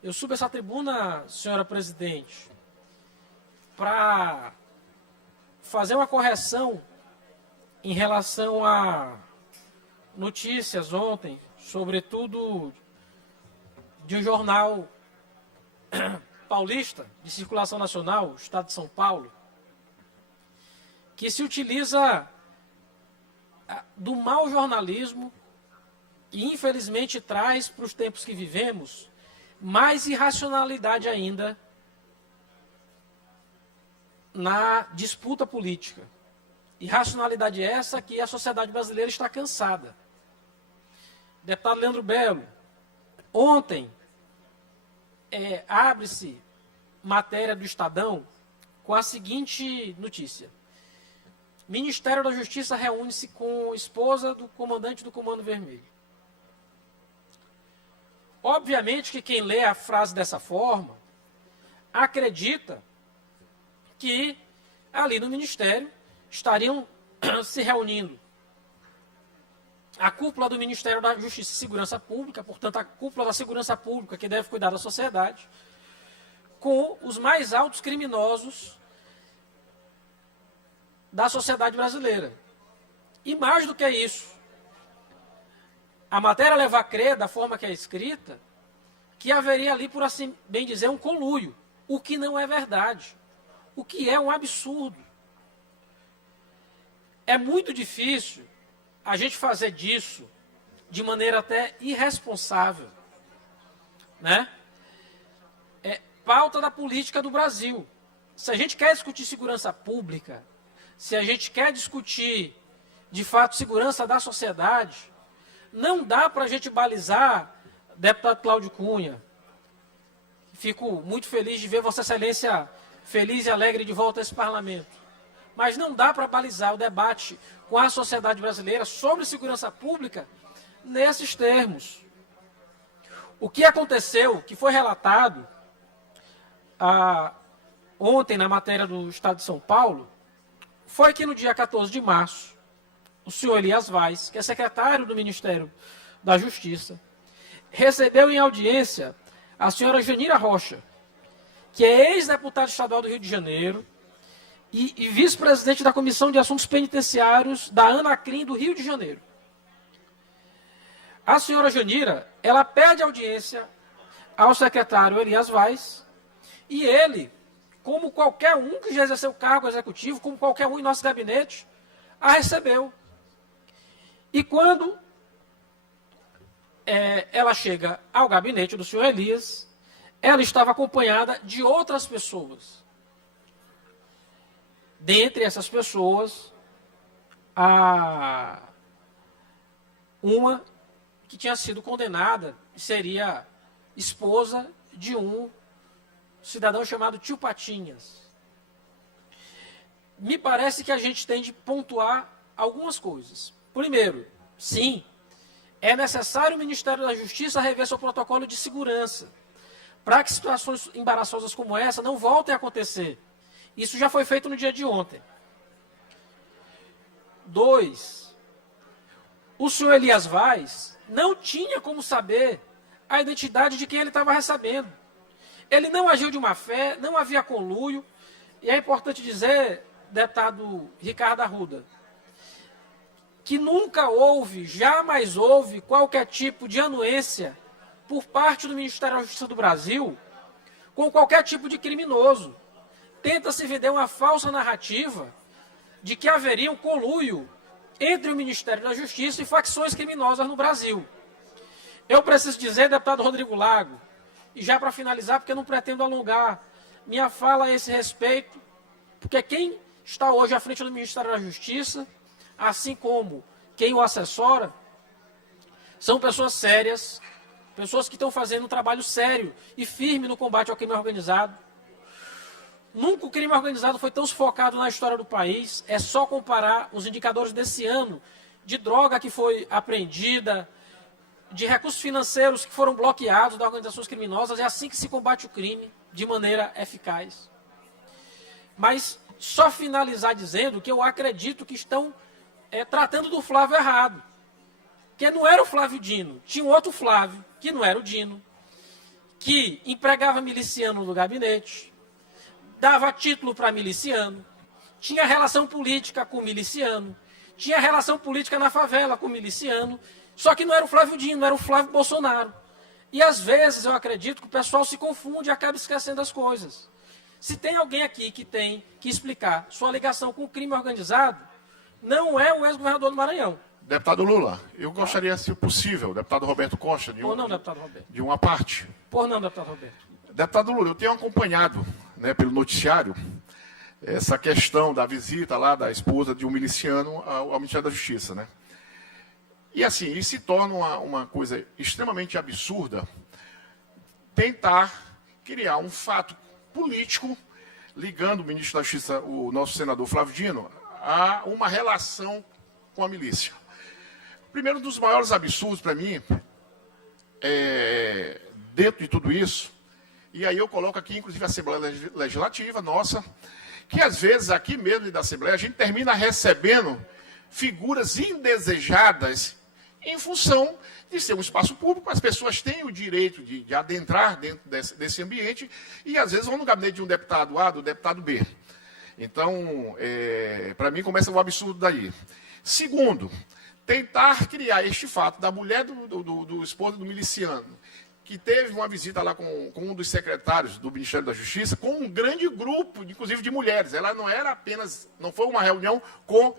Eu subo essa tribuna, senhora presidente, para fazer uma correção em relação a notícias ontem, sobretudo de um jornal paulista, de circulação nacional, Estado de São Paulo, que se utiliza do mau jornalismo e, infelizmente, traz para os tempos que vivemos mais irracionalidade ainda na disputa política. Irracionalidade essa que a sociedade brasileira está cansada. Deputado Leandro Belo, ontem abre-se matéria do Estadão com a seguinte notícia. Ministério da Justiça reúne-se com a esposa do comandante do Comando Vermelho. Obviamente que quem lê a frase dessa forma acredita que ali no Ministério estariam se reunindo a cúpula do Ministério da Justiça e Segurança Pública, portanto a cúpula da Segurança Pública que deve cuidar da sociedade, com os mais altos criminosos da sociedade brasileira. E mais do que isso, a matéria leva a crer, da forma que é escrita, que haveria ali, por assim bem dizer, um conluio, o que não é verdade, o que é um absurdo. É muito difícil a gente fazer disso de maneira até irresponsável, né? É pauta da política do Brasil. Se a gente quer discutir segurança pública, se a gente quer discutir, de fato, segurança da sociedade, não dá para a gente balizar, deputado Cláudio Cunha. Fico muito feliz de ver Vossa Excelência feliz e alegre de volta a esse parlamento. Mas não dá para balizar o debate com a sociedade brasileira sobre segurança pública nesses termos. O que aconteceu, que foi relatado ontem na matéria do Estado de São Paulo, foi que no dia 14 de março, o senhor Elias Vaz, que é secretário do Ministério da Justiça, recebeu em audiência a senhora Janira Rocha, que é ex-deputada estadual do Rio de Janeiro e vice-presidente da Comissão de Assuntos Penitenciários da Anacrim do Rio de Janeiro. A senhora Janira, ela pede audiência ao secretário Elias Vaz e ele, como qualquer um que já exerceu cargo executivo, como qualquer um em nosso gabinete, a recebeu. E quando ela chega ao gabinete do senhor Elias, ela estava acompanhada de outras pessoas. Dentre essas pessoas, uma que tinha sido condenada, seria esposa de um cidadão chamado Tio Patinhas. Me parece que a gente tem de pontuar algumas coisas. Primeiro, sim, é necessário o Ministério da Justiça rever seu protocolo de segurança, para que situações embaraçosas como essa não voltem a acontecer. Isso já foi feito no dia de ontem. 2, o senhor Elias Vaz não tinha como saber a identidade de quem ele estava recebendo. Ele não agiu de má fé, não havia conluio, e é importante dizer, deputado Ricardo Arruda, que nunca houve, jamais houve qualquer tipo de anuência por parte do Ministério da Justiça do Brasil com qualquer tipo de criminoso. Tenta-se vender uma falsa narrativa de que haveria um conluio entre o Ministério da Justiça e facções criminosas no Brasil. Eu preciso dizer, deputado Rodrigo Lago, e já para finalizar, porque eu não pretendo alongar minha fala a esse respeito, porque quem está hoje à frente do Ministério da Justiça, assim como quem o assessora, são pessoas sérias, pessoas que estão fazendo um trabalho sério e firme no combate ao crime organizado. Nunca o crime organizado foi tão sufocado na história do país. É só comparar os indicadores desse ano de droga que foi apreendida, de recursos financeiros que foram bloqueados das organizações criminosas. É assim que se combate o crime de maneira eficaz. Mas só finalizar dizendo que eu acredito que estão tratando do Flávio errado. Que não era o Flávio Dino, tinha um outro Flávio, que não era o Dino, que empregava miliciano no gabinete, dava título para miliciano, tinha relação política com miliciano, tinha relação política na favela com miliciano, só que não era o Flávio Dino, era o Flávio Bolsonaro. E às vezes eu acredito que o pessoal se confunde e acaba esquecendo as coisas. Se tem alguém aqui que tem que explicar sua ligação com o crime organizado, não é o ex-governador do Maranhão. Deputado Lula, eu gostaria, se possível, deputado Roberto Costa, de uma parte. Por não, deputado Roberto. Deputado Lula, eu tenho acompanhado, né, pelo noticiário essa questão da visita lá da esposa de um miliciano ao Ministério da Justiça, né? E assim, isso se torna uma coisa extremamente absurda tentar criar um fato político ligando o ministro da Justiça, o nosso senador Flávio Dino, a uma relação com a milícia. Primeiro, um dos maiores absurdos para mim, dentro de tudo isso, e aí eu coloco aqui, inclusive, a Assembleia Legislativa, nossa, que às vezes aqui mesmo da Assembleia a gente termina recebendo figuras indesejadas em função de ser um espaço público, as pessoas têm o direito de adentrar dentro desse ambiente e às vezes vão no gabinete de um deputado A, do deputado B. Então, para mim começa o absurdo daí. Segundo, tentar criar este fato da mulher do esposo do miliciano, que teve uma visita lá com um dos secretários do Ministério da Justiça, com um grande grupo, inclusive de mulheres. Ela não era apenas, não foi uma reunião com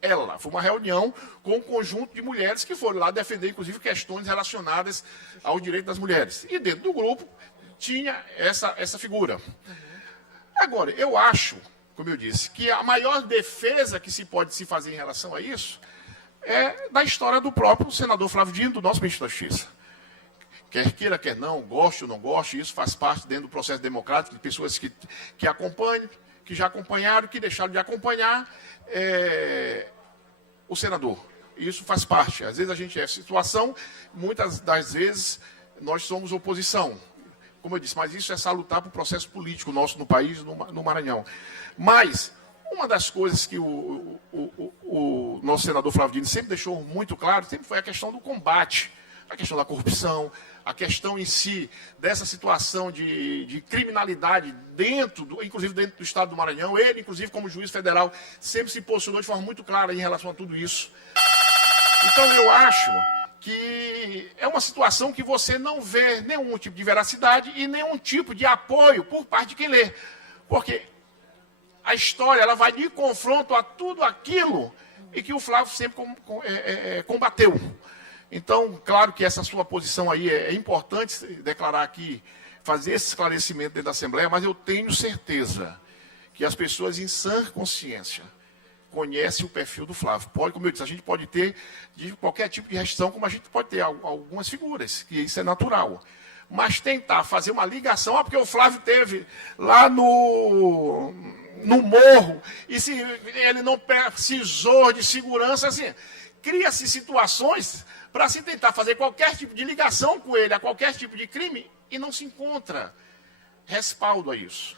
ela, foi uma reunião com um conjunto de mulheres que foram lá defender, inclusive, questões relacionadas ao direito das mulheres. E dentro do grupo tinha essa figura. Agora, eu acho, como eu disse, que a maior defesa que se pode se fazer em relação a isso é da história do próprio senador Flávio Dino, do nosso ministro da Justiça. Quer queira, quer não, goste ou não goste, isso faz parte dentro do processo democrático de pessoas que acompanham, que já acompanharam, que deixaram de acompanhar o senador. Isso faz parte. Às vezes a gente é situação, muitas das vezes nós somos oposição. Como eu disse, mas isso é salutar para o processo político nosso no país, no Maranhão. Mas uma das coisas que o nosso senador Flávio Dino sempre deixou muito claro, sempre foi a questão do combate, a questão da corrupção, a questão em si dessa situação de criminalidade inclusive dentro do Estado do Maranhão. Ele, inclusive, como juiz federal, sempre se posicionou de forma muito clara em relação a tudo isso. Então, eu acho que é uma situação que você não vê nenhum tipo de veracidade e nenhum tipo de apoio por parte de quem lê. Porque a história ela vai de confronto a tudo aquilo e que o Flávio sempre combateu. Então, claro que essa sua posição aí é importante declarar aqui, fazer esse esclarecimento dentro da Assembleia, mas eu tenho certeza que as pessoas em sã consciência conhecem o perfil do Flávio. Pode, como eu disse, a gente pode ter de qualquer tipo de restrição, como a gente pode ter algumas figuras, que isso é natural. Mas tentar fazer uma ligação, porque o Flávio teve lá no morro, e se ele não precisou de segurança, assim, cria-se situações para se tentar fazer qualquer tipo de ligação com ele, a qualquer tipo de crime, e não se encontra respaldo a isso.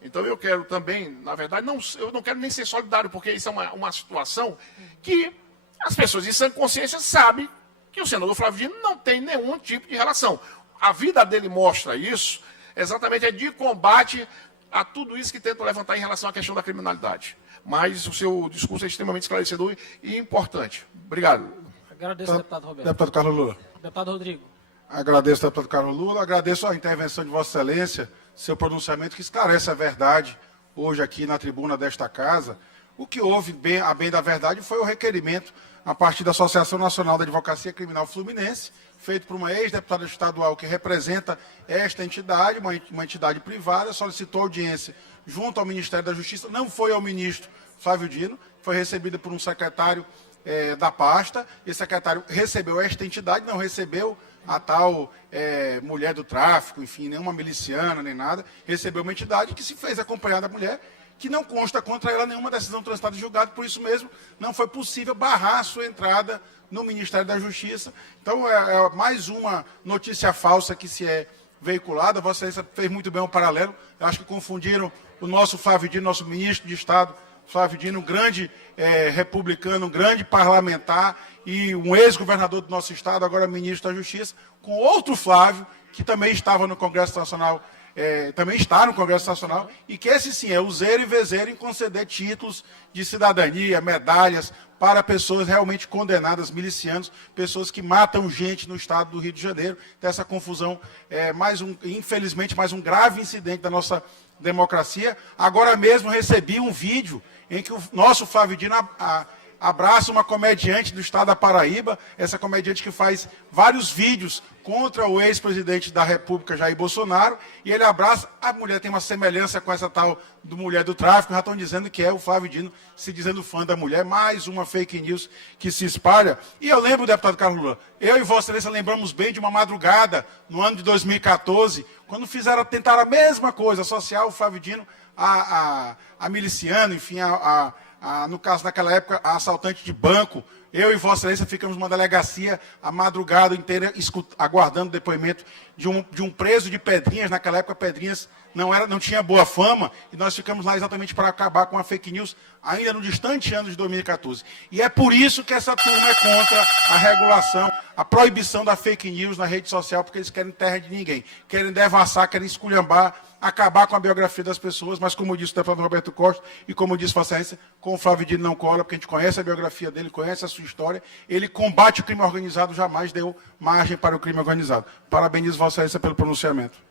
Então eu quero também, na verdade, eu não quero nem ser solidário, porque isso é uma situação que as pessoas em sã consciência sabem que o senador Flávio Dino não tem nenhum tipo de relação. A vida dele mostra isso, exatamente de combate a tudo isso que tenta levantar em relação à questão da criminalidade. Mas o seu discurso é extremamente esclarecedor e importante. Obrigado. Agradeço, deputado Roberto. Deputado Carlos Lula. Deputado Rodrigo. Agradeço, deputado Carlos Lula. Agradeço a intervenção de Vossa Excelência, seu pronunciamento que esclarece a verdade hoje aqui na tribuna desta casa. O que houve, a bem da verdade, foi o requerimento a partir da Associação Nacional da Advocacia Criminal Fluminense, feito por uma ex-deputada estadual que representa esta entidade, uma entidade privada, solicitou audiência junto ao Ministério da Justiça, não foi ao ministro Flávio Dino, foi recebida por um secretário da pasta, esse secretário recebeu esta entidade, não recebeu a tal mulher do tráfico, enfim, nenhuma miliciana, nem nada, recebeu uma entidade que se fez acompanhar da mulher, que não consta contra ela nenhuma decisão transitada em julgado, por isso mesmo não foi possível barrar a sua entrada no Ministério da Justiça. Então, é mais uma notícia falsa que se é veiculada. Vossa Excelência fez muito bem um paralelo. Eu acho que confundiram o nosso Flávio Dino, nosso ministro de Estado, Flávio Dino, um grande republicano, um grande parlamentar e um ex-governador do nosso Estado, agora ministro da Justiça, com outro Flávio, que também estava no Congresso Nacional, também está no Congresso Nacional, e que esse sim é o zero e vezeiro em conceder títulos de cidadania, medalhas, para pessoas realmente condenadas, milicianos, pessoas que matam gente no estado do Rio de Janeiro. Então, essa confusão infelizmente, mais um grave incidente da nossa democracia. Agora mesmo recebi um vídeo em que o nosso Flávio Dino abraça uma comediante do estado da Paraíba, essa comediante que faz vários vídeos contra o ex-presidente da República, Jair Bolsonaro, e ele abraça, a mulher tem uma semelhança com essa tal do mulher do tráfico, já estão dizendo que é o Flávio Dino se dizendo fã da mulher, mais uma fake news que se espalha. E eu lembro, deputado Carlos Lula, eu e Vossa Excelência lembramos bem de uma madrugada, no ano de 2014, quando tentaram a mesma coisa, associar o Flávio Dino a miliciano, enfim, no caso, naquela época, a assaltante de banco. Eu e Vossa Excelência ficamos numa delegacia a madrugada inteira aguardando o depoimento de um preso de Pedrinhas. Naquela época, Pedrinhas não tinha boa fama, e nós ficamos lá exatamente para acabar com a fake news, ainda no distante ano de 2014. E é por isso que essa turma é contra a regulação, a proibição da fake news na rede social, porque eles querem terra de ninguém, querem devassar, querem esculhambar, acabar com a biografia das pessoas, mas como disse o deputado Roberto Costa, e como disse Vossa Excelência, com o Flávio Dino não cola, porque a gente conhece a biografia dele, conhece a sua história, ele combate o crime organizado, jamais deu margem para o crime organizado. Parabenizo Vossa Excelência pelo pronunciamento.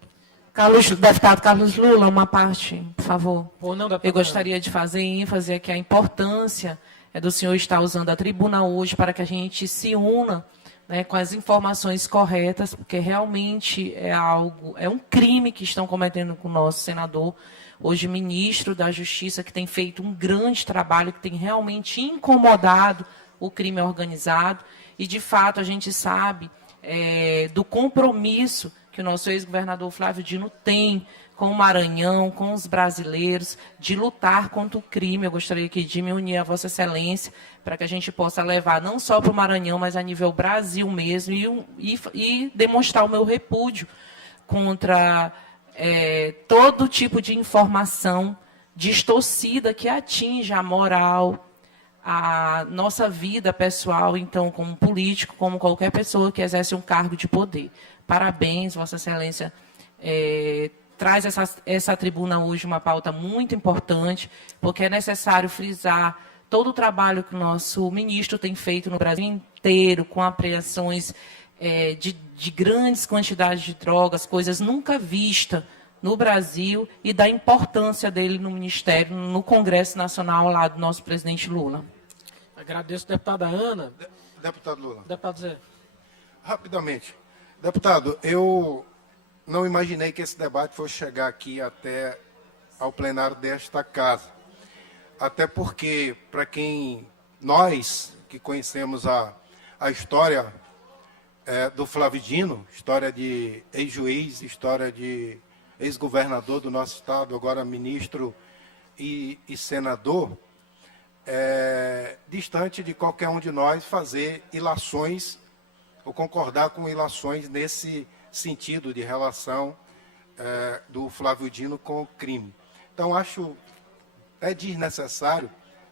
Deputado Carlos Lula, uma parte, por favor. Não, eu gostaria de fazer ênfase aqui a importância do senhor estar usando a tribuna hoje para que a gente se una, né, com as informações corretas, porque realmente é um crime que estão cometendo com o nosso senador, hoje ministro da Justiça, que tem feito um grande trabalho, que tem realmente incomodado o crime organizado, e de fato a gente sabe do compromisso que o nosso ex-governador Flávio Dino tem com o Maranhão, com os brasileiros, de lutar contra o crime. Eu gostaria aqui de me unir a Vossa Excelência para que a gente possa levar não só para o Maranhão, mas a nível Brasil mesmo, e demonstrar o meu repúdio contra todo tipo de informação distorcida que atinge a moral, a nossa vida pessoal, então, como político, como qualquer pessoa que exerce um cargo de poder. Parabéns, Vossa Excelência, traz essa tribuna hoje uma pauta muito importante, porque é necessário frisar todo o trabalho que o nosso ministro tem feito no Brasil inteiro, com apreensões de grandes quantidades de drogas, coisas nunca vistas no Brasil, e da importância dele no Ministério, no Congresso Nacional, lá do nosso presidente Lula. Agradeço, deputada Ana. Deputado Lula. Deputado Zé. Rapidamente. Deputado, eu não imaginei que esse debate fosse chegar aqui até ao plenário desta casa. Até porque, para nós que conhecemos a história do Flávio Dino, história de ex-juiz, história de ex-governador do nosso estado, agora ministro e senador, distante de qualquer um de nós fazer ilações ou concordar com ilações nesse sentido de relação do Flávio Dino com o crime. Então, acho desnecessário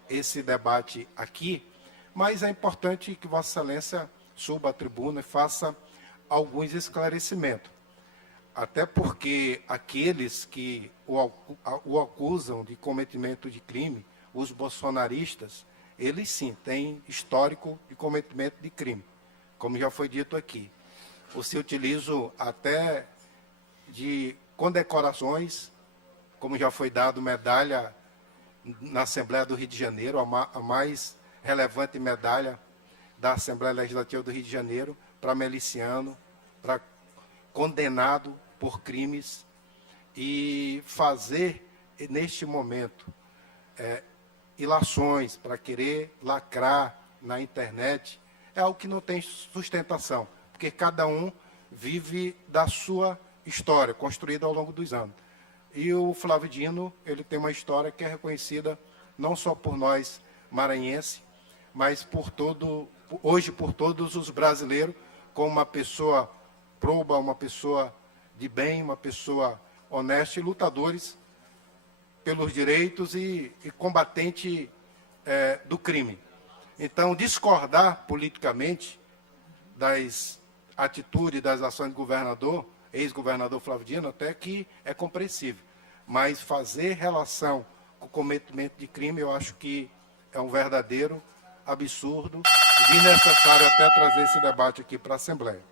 esse debate aqui, mas é importante que Vossa Excelência suba à tribuna e faça alguns esclarecimentos. Até porque aqueles que o acusam de cometimento de crime, os bolsonaristas, eles sim têm histórico de cometimento de crime, como já foi dito aqui. Se utilizam até de condecorações, como já foi dado medalha na Assembleia do Rio de Janeiro, a mais relevante medalha da Assembleia Legislativa do Rio de Janeiro, para miliciano, para condenado por crimes, e fazer, neste momento, ilações para querer lacrar na internet, é algo que não tem sustentação, porque cada um vive da sua história, construída ao longo dos anos. E o Flávio Dino, ele tem uma história que é reconhecida não só por nós maranhenses, mas hoje por todos os brasileiros, como uma pessoa proba, uma pessoa de bem, uma pessoa honesta, e lutadores pelos direitos e combatente do crime. Então, discordar politicamente das atitudes, das ações do governador, ex-governador Flávio Dino, até que é compreensível. Mas fazer relação com o cometimento de crime, eu acho que é um verdadeiro absurdo e desnecessário até trazer esse debate aqui para a Assembleia.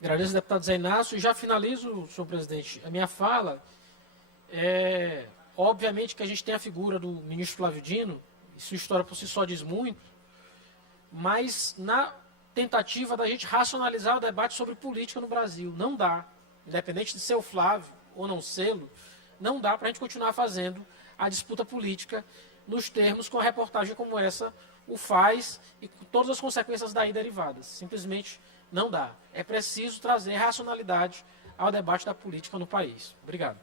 Agradeço ao deputado Zé Inácio e já finalizo, senhor presidente, a minha fala. Obviamente que a gente tem a figura do ministro Flávio Dino, e sua história por si só diz muito, mas na tentativa da gente racionalizar o debate sobre política no Brasil, não dá, independente de ser o Flávio ou não sê-lo, não dá para a gente continuar fazendo a disputa política nos termos com a reportagem como essa o faz e com todas as consequências daí derivadas. Simplesmente não dá. É preciso trazer racionalidade ao debate da política no país. Obrigado.